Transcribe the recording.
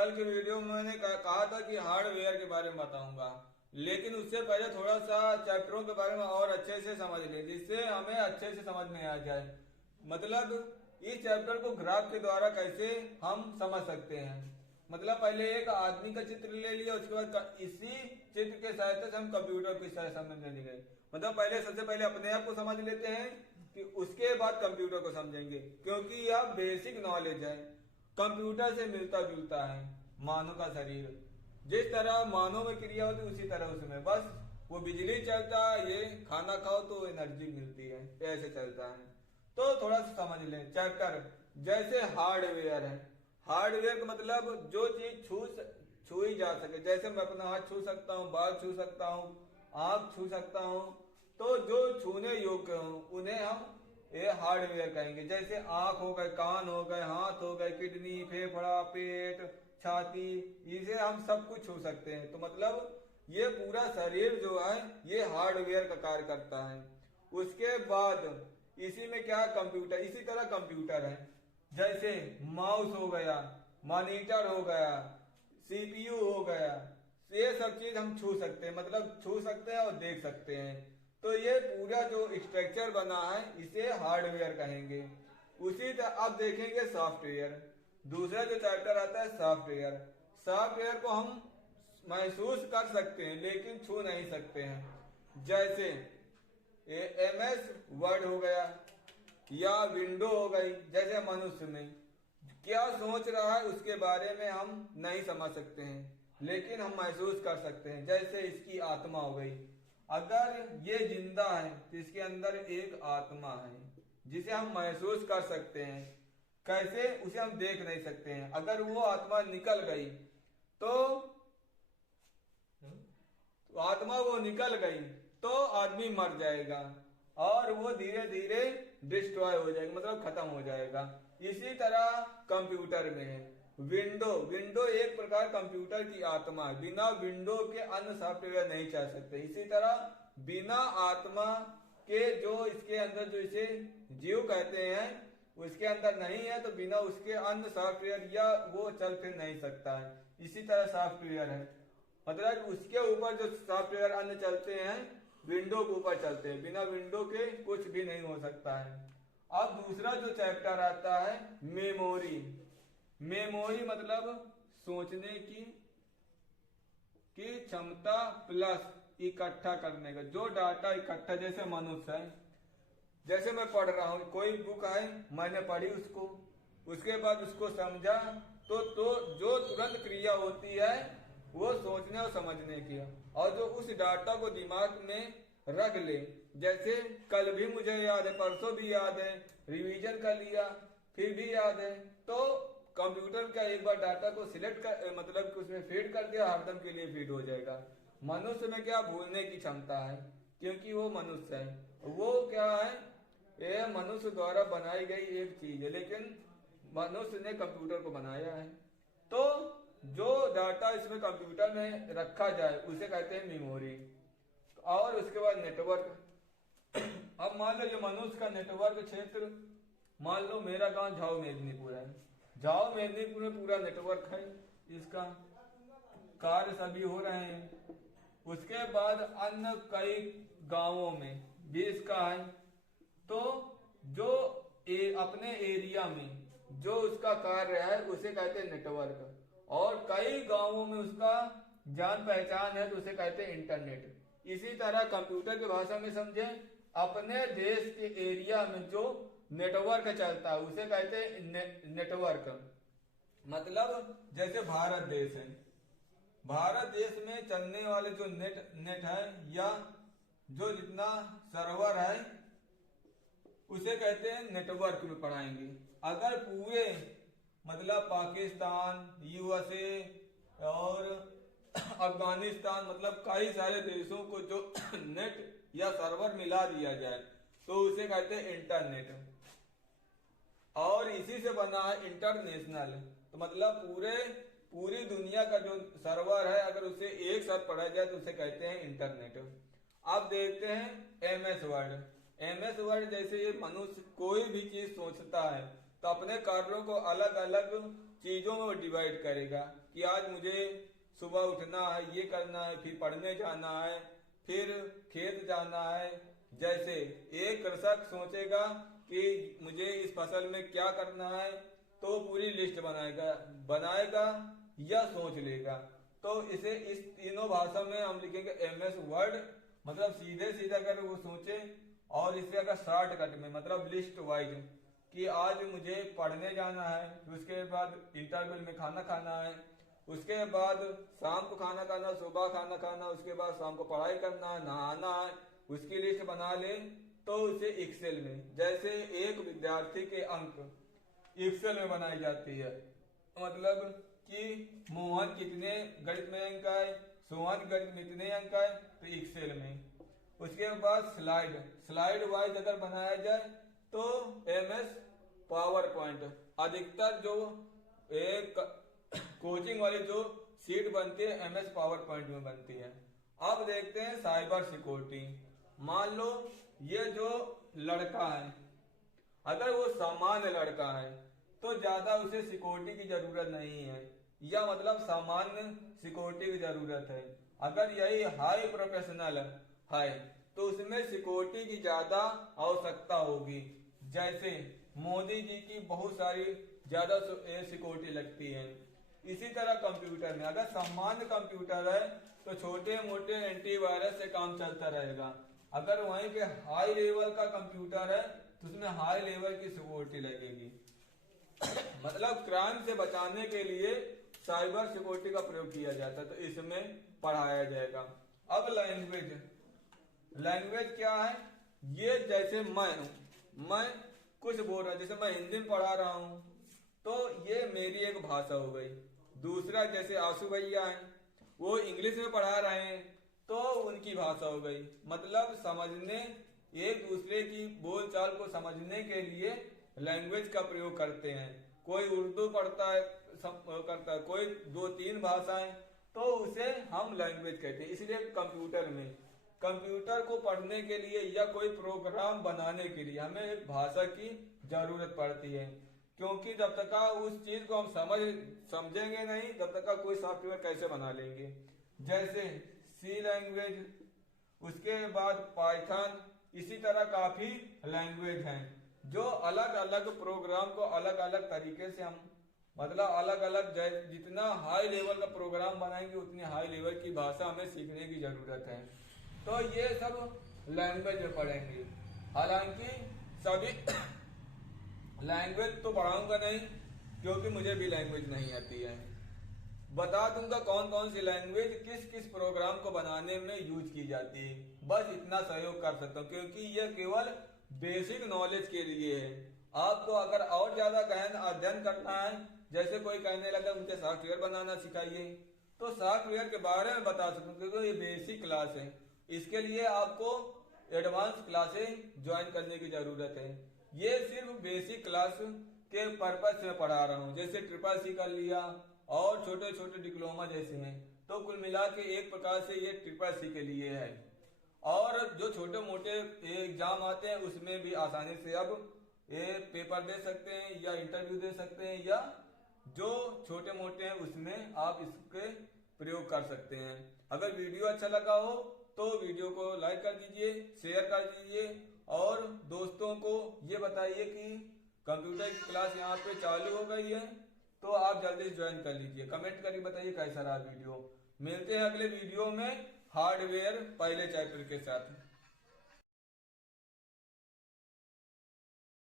कल के वीडियो में मैंने कहा था कि हार्डवेयर के बारे में बताऊंगा, लेकिन उससे पहले थोड़ा सा चैप्टरों के बारे में और अच्छे से समझ ले, जिससे हमें अच्छे से समझ में आ जाए। मतलब इस चैप्टर को ग्राफ के द्वारा कैसे हम समझ सकते हैं। मतलब पहले एक आदमी का चित्र ले लिया, उसके बाद इसी चित्र के सहायता से हम कंप्यूटर की समझने गए। मतलब पहले सबसे पहले अपने आप को समझ लेते हैं कि उसके बाद कंप्यूटर को समझेंगे, क्योंकि यह बेसिक नॉलेज है। कंप्यूटर से मिलता जुलता है मानव का शरीर, जिस तरह मानव में क्रिया होती है उसी तरह उसमें बस वो बिजली चलता है, ये खाना खाओ तो एनर्जी मिलती है, ऐसे चलता है। तो थोड़ा सा समझ लें चैप्टर। जैसे हार्डवेयर है, हार्डवेयर का मतलब जो चीज छुई जा सके। जैसे मैं अपना हाथ छू सकता हूँ, बाल छू सकता हूँ, आंख छू सकता हूँ, तो जो छूने योग्य हो उन्हें हम ये हार्डवेयर कहेंगे। जैसे आंख हो गए, कान हो गए, हाथ हो गए, किडनी, फेफड़ा, पेट, छाती, इसे हम सब कुछ छू सकते हैं। तो मतलब ये पूरा शरीर जो है ये हार्डवेयर का कार्य करता है। उसके बाद इसी में क्या, कंप्यूटर। इसी तरह कंप्यूटर है, जैसे माउस हो गया, मॉनिटर हो गया, सीपीयू हो गया, ये सब चीज हम छू सकते हैं। मतलब छू सकते हैं और देख सकते हैं। तो ये पूरा जो स्ट्रक्चर बना है इसे हार्डवेयर कहेंगे। उसी तरह अब देखेंगे सॉफ्टवेयर। दूसरा जो चैप्टर आता है सॉफ्टवेयर। सॉफ्टवेयर को हम महसूस कर सकते हैं लेकिन छू नहीं सकते हैं। जैसे एमएस वर्ड हो गया या विंडो हो गई। जैसे मनुष्य में क्या सोच रहा है उसके बारे में हम नहीं समझ सकते हैं, लेकिन हम महसूस कर सकते हैं। जैसे इसकी आत्मा हो गई, अगर ये जिंदा है तो इसके अंदर एक आत्मा है जिसे हम महसूस कर सकते हैं। कैसे, उसे हम देख नहीं सकते हैं। अगर वो आत्मा निकल गई तो आत्मा वो निकल गई तो आदमी मर जाएगा और वो धीरे धीरे डिस्ट्रॉय हो जाएगा, मतलब खत्म हो जाएगा। इसी तरह कंप्यूटर में है विंडो। विंडो एक प्रकार कंप्यूटर की आत्मा है। बिना विंडो के अन्य सॉफ्टवेयर नहीं चल सकते। इसी तरह बिना आत्मा के जो इसके अंदर जो इसे जीव कहते हैं उसके अंदर नहीं है, तो बिना उसके अन्य सॉफ्टवेयर या वो चल फिर नहीं सकता है। इसी तरह सॉफ्टवेयर है, मतलब उसके ऊपर जो सॉफ्टवेयर अन्य चलते हैं विंडो के ऊपर चलते हैं। बिना विंडो के कुछ भी नहीं हो सकता है। अब दूसरा जो चैप्टर आता है मेमोरी। मेमोरी मतलब सोचने की क्षमता प्लस इकट्ठा करने का, जो डाटा इकट्ठा। जैसे मनुष्य है, जैसे मैं पढ़ रहा हूँ, कोई बुक है, मैंने पढ़ी उसको, उसके बाद उसको समझा, तो जो तुरंत क्रिया होती है वो सोचने और समझने की, और जो उस डाटा को दिमाग में रख ले। जैसे कल भी मुझे याद है, परसों भी याद है, रिवीजन कर लिया फिर भी याद है। तो कंप्यूटर का एक बार डाटा को सिलेक्ट कर, मतलब उसमें फीड कर दिया, हरदम के लिए फीड हो जाएगा। मनुष्य में क्या, भूलने की क्षमता है, क्योंकि वो मनुष्य है। वो क्या है, ये मनुष्य द्वारा बनाई गई एक चीज है, लेकिन मनुष्य ने कंप्यूटर को बनाया है। तो जो डाटा इसमें कंप्यूटर में रखा जाए उसे कहते हैं मेमोरी। और उसके बाद नेटवर्क। अब मान लो जो मनुष्य का नेटवर्क क्षेत्र, मान लो मेरा गांव झाऊ मेदिनीपुर है, झाऊ मेदिनीपुर में पूरा नेटवर्क है, इसका कार्य सभी हो रहे हैं। उसके बाद अन्य कई गांवों में भी इसका है। तो जो अपने एरिया में जो उसका कार्य है उसे कहते हैं नेटवर्क, और कई गांवों में उसका जान पहचान है तो उसे कहते हैं इंटरनेट। इसी तरह कंप्यूटर की भाषा में समझे, अपने देश के एरिया में जो नेटवर्क चलता है उसे कहते हैं नेटवर्क। मतलब जैसे भारत देश है, भारत देश में चलने वाले जो नेट है या जो जितना सर्वर है उसे कहते हैं नेटवर्क में पढ़ाएंगे। अगर पूरे मतलब पाकिस्तान, यूएसए और अफगानिस्तान, मतलब कई सारे देशों को जो नेट या सर्वर मिला दिया जाए तो उसे कहते हैं इंटरनेट। और इसी से बना है इंटरनेशनल। तो मतलब पूरी दुनिया का जो सर्वर है अगर उसे एक साथ पढ़ा जाए तो उसे कहते हैं इंटरनेट। अब देखते हैं एमएस वर्ड। एमएस वर्ड जैसे ये मनुष्य कोई भी चीज सोचता है तो अपने कार्यों को अलग अलग चीजों में डिवाइड करेगा कि आज मुझे सुबह उठना है, ये करना है, फिर पढ़ने जाना है, फिर खेत जाना है। जैसे एक कृषक सोचेगा कि मुझे इस फसल में क्या करना है, तो पूरी लिस्ट बनाएगा या सोच लेगा। तो इसे इस तीनों भाषा में हम लिखेंगे MS वर्ड, मतलब सीधे सीधे अगर वो सोचे, और इसे अगर शॉर्टकट में मतलब लिस्ट वाइज कि आज मुझे पढ़ने जाना है, उसके बाद इंटरवल में खाना खाना है, उसके बाद शाम को खाना खाना, सुबह खाना खाना, उसके बाद शाम को पढ़ाई करना है, नहाना है, उसकी लिस्ट बना ले। तो उसे एक्सेल में, जैसे एक विद्यार्थी के अंक एक्सेल में बनाई जाती है, मतलब कि मोहन कितने गणित में अंक आए, सोहन गणित में इतने अंक आए, तो एक्सेल में। उसके बाद स्लाइड वाइज अगर बनाया जाए तो MS पावर पॉइंट। अधिकतर जो एक कोचिंग वाली जो सीट बनती है MS पावर पॉइंट में बनती है। अब देखते हैं साइबर सिक्योरिटी। मान लो ये जो लड़का है, अगर वो सामान्य लड़का है तो ज्यादा उसे सिक्योरिटी की जरूरत नहीं है, या मतलब सामान्य सिक्योरिटी की जरूरत है। अगर यही हाई प्रोफेशनल है तो उसमें सिक्योरिटी की ज्यादा आवश्यकता होगी। जैसे मोदी जी की बहुत सारी ज्यादा सिक्योरिटी लगती है। इसी तरह कंप्यूटर में अगर सामान्य कंप्यूटर है तो छोटे मोटे एंटीवायरस से काम चलता रहेगा। अगर वहीं के हाई लेवल का कंप्यूटर है तो उसमें हाई लेवल की सिक्योरिटी लगेगी। मतलब क्राइम से बचाने के लिए साइबर सिक्योरिटी का प्रयोग किया जाता है, तो इसमें पढ़ाया जाएगा। अब लैंग्वेज क्या है? ये जैसे मैं कुछ बोल रहा हूं, जैसे मैं हिंदी में पढ़ा रहा हूं तो ये मेरी एक भाषा हो गई। दूसरा जैसे आशु भैया हैं, वो इंग्लिश में पढ़ा रहे हैं तो उनकी भाषा हो गई। मतलब समझने, एक दूसरे की बोलचाल को समझने के लिए लैंग्वेज का प्रयोग करते हैं। कोई उर्दू करता है, कोई 2-3 भाषाएं, तो उसे हम लैंग्वेज कहते हैं। इसलिए कंप्यूटर को पढ़ने के लिए या कोई प्रोग्राम बनाने के लिए हमें एक भाषा की जरूरत पड़ती है, क्योंकि जब तक उस चीज को हम समझेंगे नहीं, तब तक कोई सॉफ्टवेयर कैसे बना लेंगे। जैसे C लैंग्वेज, उसके बाद पाइथन, इसी तरह काफी लैंग्वेज हैं जो अलग अलग प्रोग्राम को अलग अलग तरीके से हम, मतलब अलग अलग, जितना हाई लेवल का प्रोग्राम बनाएंगे उतनी हाई लेवल की भाषा हमें सीखने की जरूरत है। तो ये सब लैंग्वेज में पढ़ेंगे। हालांकि सभी लैंग्वेज तो पढ़ाऊंगा नहीं, क्योंकि मुझे भी लैंग्वेज नहीं आती है। बता दूंगा कौन कौन सी लैंग्वेज किस किस प्रोग्राम को बनाने में यूज की जाती है, बस इतना सहयोग कर सकता हूँ, क्योंकि यह केवल बेसिक नॉलेज के लिए है। आपको अगर और ज्यादा गहन अध्ययन करना है, जैसे कोई कहने लगा मुझे सॉफ्टवेयर बनाना सिखाइए, तो सॉफ्टवेयर के बारे में बता सकूं, क्योंकि ये बेसिक क्लास है। इसके लिए आपको एडवांस क्लासेस ज्वाइन करने की जरूरत है। ये सिर्फ बेसिक क्लास के पर्पज से पढ़ा रहा हूँ, जैसे CCC कर लिया और छोटे छोटे डिप्लोमा जैसे हैं, तो कुल मिला के एक प्रकार से ये CCC के लिए है। और जो छोटे मोटे एग्जाम आते हैं उसमें भी आसानी से अब ये पेपर दे सकते हैं या इंटरव्यू दे सकते हैं, या जो छोटे मोटे हैं उसमें आप इसके प्रयोग कर सकते हैं। अगर वीडियो अच्छा लगा हो तो वीडियो को लाइक कर दीजिए, शेयर कर दीजिए, और दोस्तों को ये बताइए कि कंप्यूटर की क्लास यहाँ पे चालू हो गई है, तो आप जल्दी से ज्वाइन कर लीजिए। कमेंट करके बताइए कैसा रहा वीडियो। मिलते हैं अगले वीडियो में हार्डवेयर पहले चैप्टर के साथ।